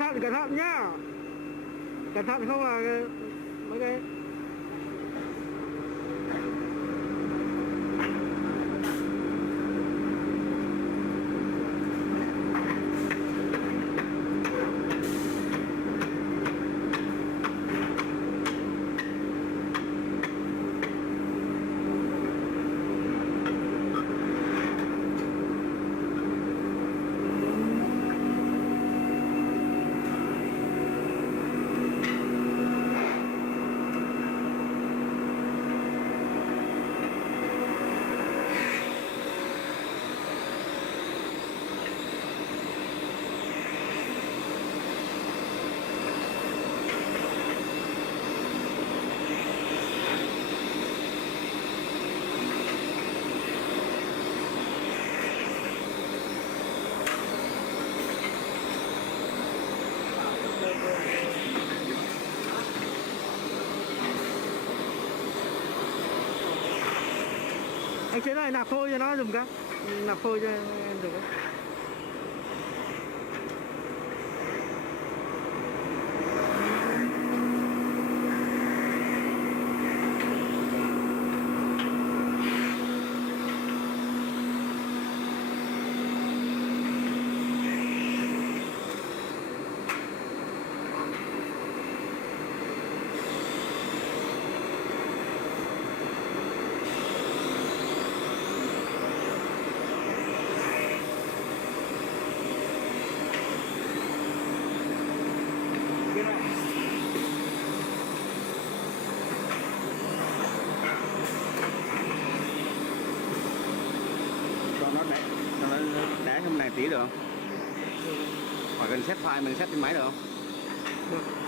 cẩn thận nhá. Cẩn thận không là mấy cái. Anh chế này nạp phôi cho nó dùng cái. Nạp phôi cho em dùng cái. Để hôm nay tí được không? Hoặc cần set file mình set trên máy được không? Được.